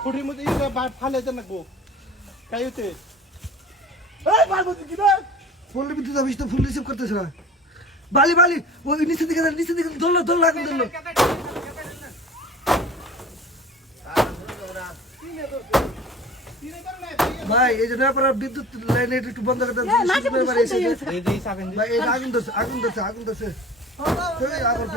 খুঁটির মধ্যে ফালে নাকবো ফুল বিদ্যুৎ অফিস তো ফুল রিসিভ করতেছ না বালি বালি, ওই নিচে দিকে নিচে দিকে দোল দোল লাগুন দোল ভাই এই যে নয়াপাড়া বিদ্যুৎ লাইন এটা একটু বন্ধ করে ভাই এই আগুন ধরছে আগুন ধরছে আগুন ধরছে এই আবার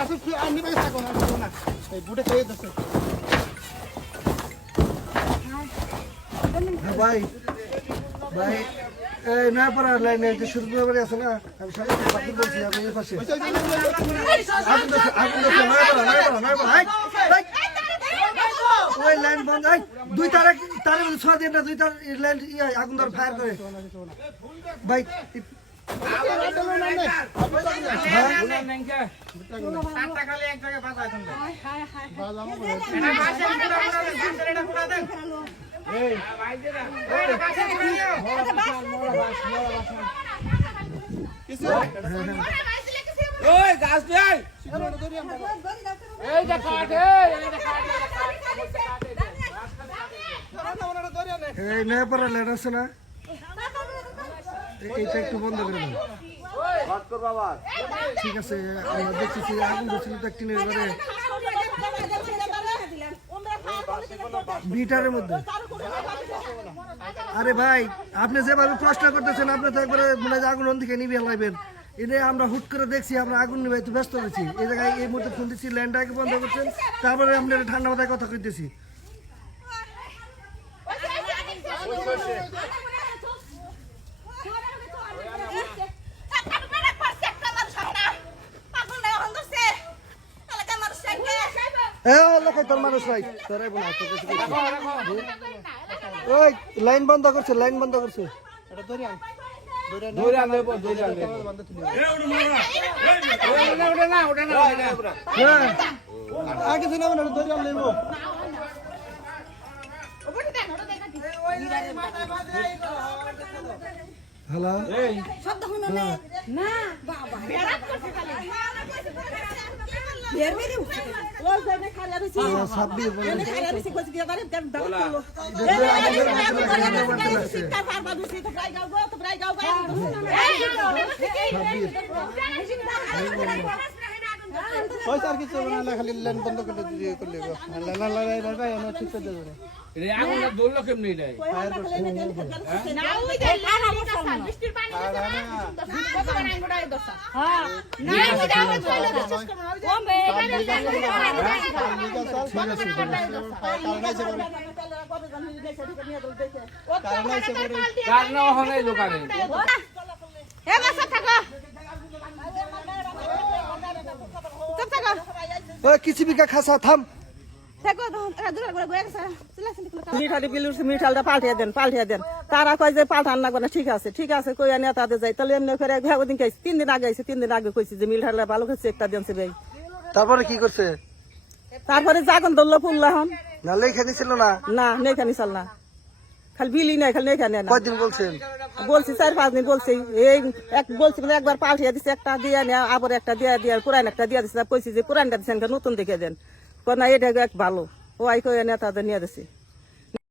আসুক থাকো না এই বুটে খেয়ে ভাই। ভাই এই নয়াপাড়া লাইনে যে সুন্দর বাড়ি আছে না? আমি সবাই পাখি বলছি আমি এই পাশে। ওই লাইন বন্ধ এই দুই তার তার ছয় দিন না দুই তার লাইন আগুন ধর ফায়ার করে। ভাই দেয় এই নয়াপাড়া লাইন আছে না। এইটা একটু বন্ধ করে ঠিক আছে, আমরা দেখতেছি, আগুন ধরছিল তো একটি এবারে বিটারের মধ্যে আরে ভাই আপনি যেভাবে প্রশ্ন করতেছেন আপনি তো একবারে মনে হয় আগুন দিকে নিবে লাইবেন এনে আমরা হুট করে দেখছি আমরা আগুন নিবে একটু ব্যস্ত রয়েছি এই জায়গায় এই মুহূর্তে ফোন দিচ্ছি ল্যান্ডটাকে বন্ধ করছেন তারপরে আমরা ঠান্ডা মাথায় কথা কইতেছি মানুষ নাই। ওই লাইন বন্ধ করছে লাইন বন্ধ করছে। এটা ধরে আন। দৌড়ে আনবে দৌড়ে বন্ধ শব্দ শুনো না না ধরে আন নেব হ্যালো ছাব্বিশ বলে। স্যার কিছু না খালি লাইন বন্ধ করে দিয়ে করলে না না না ভাই আমরা ঠিক করে দেবো রে আগুনটা দৌড়লো কেমনি রে কার না হনে দোকানে ওই কিছু বিঘা খাসা থাম। মিঠালি বিল উঠছে মিঠালটা পাল্টিয়ে দেন পাল্টিয়ে দেন। তারা কয় যে পাল্টান না করে ঠিক আছে ঠিক আছে কই যাই। তাহলে এমনি করে ভেবে দিন খাইছি। তিন দিন আগে তিন দিন আগে কইছি যে মিঠালটা ভালো খাইছে একটা দিনছে ভাই তারপরে কি করছে? তারপরে জাগন ধরলো ফুললা হন না লেখা না। না নেখানি চাল না। খালি বিলি নাই খালি এখানে না। কয়দিন বলছেন? বলছি চার পাঁচ দিন বলছি এই এক বলছি মানে একবার পাল্টিয়ে দিছে একটা দিয়ে নেয়া আবার একটা দিয়ে দিয়ে পুরান একটা দিয়ে দিছে। কইছি যে পুরানটা দিছেন নতুন দেখে দেন। কোন না এটা এক ভালো। ও আই কয়ে নেতাদের নিয়ে দিছে।